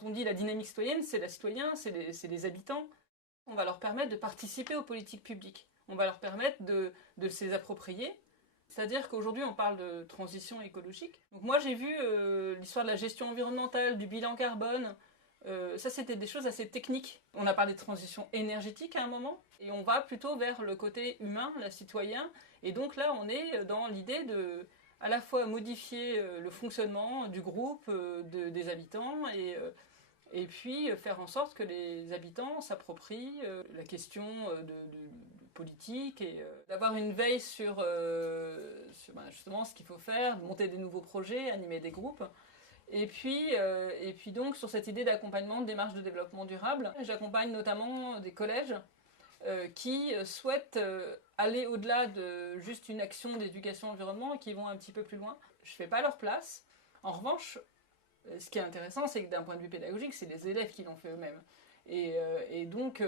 Quand on dit la dynamique citoyenne, c'est la citoyen, c'est les habitants. On va leur permettre de participer aux politiques publiques. On va leur permettre de se les approprier. C'est-à-dire qu'aujourd'hui, on parle de transition écologique. Donc moi, j'ai vu l'histoire de la gestion environnementale, du bilan carbone. Ça, c'était des choses assez techniques. On a parlé de transition énergétique à un moment. Et on va plutôt vers le côté humain, la citoyen. Et donc là, on est dans l'idée de à la fois modifier le fonctionnement du groupe, des habitants, et puis faire en sorte que les habitants s'approprient la question de politique et d'avoir une veille sur justement ce qu'il faut faire, monter des nouveaux projets, animer des groupes. Et puis donc sur cette idée d'accompagnement de démarches de développement durable, j'accompagne notamment des collèges qui souhaitent aller au-delà de juste une action d'éducation environnement et qui vont un petit peu plus loin. Je ne fais pas leur place. En revanche, ce qui est intéressant, c'est que d'un point de vue pédagogique, c'est les élèves qui l'ont fait eux-mêmes. Et donc,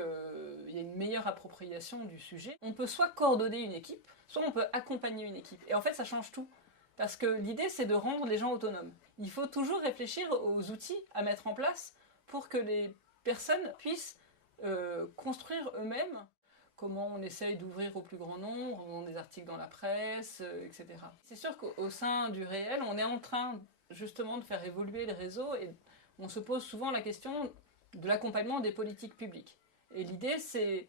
il y a une meilleure appropriation du sujet. On peut soit coordonner une équipe, soit on peut accompagner une équipe. Et en fait, ça change tout. Parce que l'idée, c'est de rendre les gens autonomes. Il faut toujours réfléchir aux outils à mettre en place pour que les personnes puissent construire eux-mêmes. Comment on essaye d'ouvrir au plus grand nombre, on a des articles dans la presse, etc. C'est sûr qu'au sein du réel, on est en train justement de faire évoluer les réseaux et on se pose souvent la question de l'accompagnement des politiques publiques. Et l'idée, c'est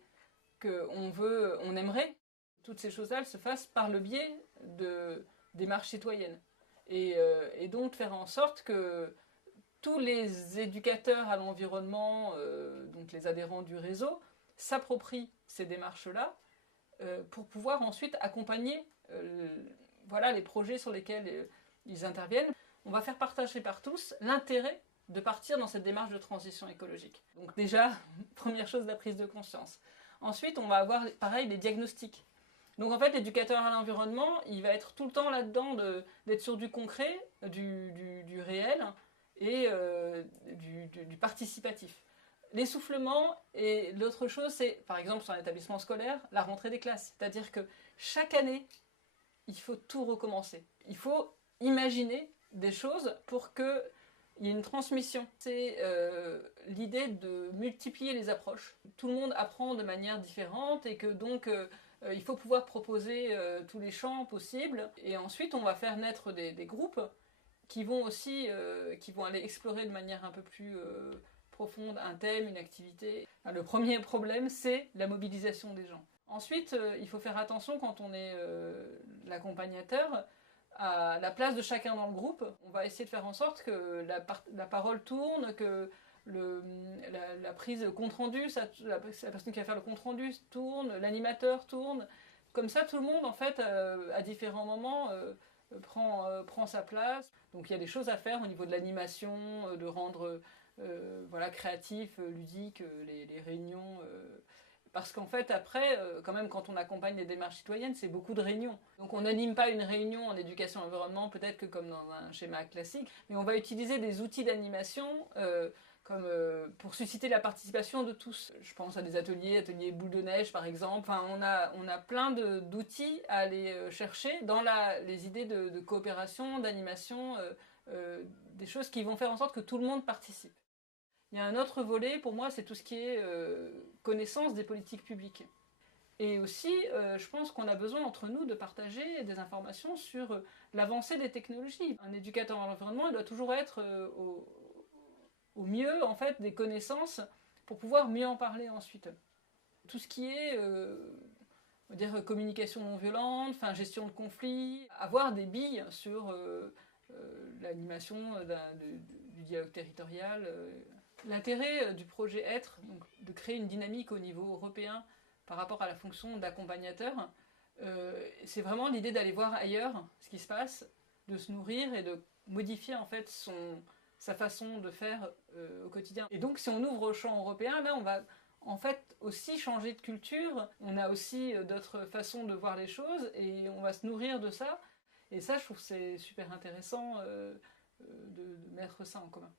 qu'on aimerait que toutes ces choses-là se fassent par le biais de démarches citoyennes. Et donc de faire en sorte que tous les éducateurs à l'environnement, donc les adhérents du réseau, s'approprient ces démarches-là pour pouvoir ensuite accompagner les projets sur lesquels ils interviennent. On va faire partager par tous l'intérêt de partir dans cette démarche de transition écologique. Donc déjà, première chose, la prise de conscience. Ensuite, on va avoir, pareil, les diagnostics. Donc en fait, l'éducateur à l'environnement, il va être tout le temps là-dedans d'être sur du concret, du réel et du participatif. L'essoufflement, et l'autre chose, c'est, par exemple, sur un établissement scolaire, la rentrée des classes. C'est-à-dire que chaque année, il faut tout recommencer. Il faut imaginer des choses pour qu'il y ait une transmission. C'est l'idée de multiplier les approches. Tout le monde apprend de manière différente et que donc il faut pouvoir proposer tous les champs possibles. Et ensuite, on va faire naître des groupes qui vont aussi aller explorer de manière un peu plus profonde un thème, une activité. Le premier problème, c'est la mobilisation des gens. Ensuite, il faut faire attention quand on est l'accompagnateur à la place de chacun dans le groupe. On va essayer de faire en sorte que la parole tourne, que la prise de compte-rendu, la personne qui va faire le compte-rendu tourne, l'animateur tourne. Comme ça, tout le monde, en fait, à différents moments, prend sa place. Donc il y a des choses à faire au niveau de l'animation, de rendre créatif, ludique, les réunions. Parce qu'en fait, après, quand même, quand on accompagne des démarches citoyennes, c'est beaucoup de réunions. Donc on n'anime pas une réunion en éducation environnement, peut-être que comme dans un schéma classique, mais on va utiliser des outils d'animation pour susciter la participation de tous. Je pense à des ateliers boule de neige par exemple. Enfin, on a plein d'outils à aller chercher dans les idées de coopération, d'animation, des choses qui vont faire en sorte que tout le monde participe. Il y a un autre volet, pour moi, c'est tout ce qui est connaissance des politiques publiques. Et aussi, je pense qu'on a besoin entre nous de partager des informations sur l'avancée des technologies. Un éducateur en environnement, il doit toujours être au mieux, en fait, des connaissances pour pouvoir mieux en parler ensuite. Tout ce qui est on va dire, communication non violente, gestion de conflits, avoir des billes sur l'animation du dialogue territorial. L'intérêt du projet Être, donc de créer une dynamique au niveau européen par rapport à la fonction d'accompagnateur, c'est vraiment l'idée d'aller voir ailleurs ce qui se passe, de se nourrir et de modifier en fait sa façon de faire au quotidien. Et donc si on ouvre au champ européen, là on va en fait aussi changer de culture, on a aussi d'autres façons de voir les choses et on va se nourrir de ça. Et ça, je trouve que c'est super intéressant de mettre ça en commun.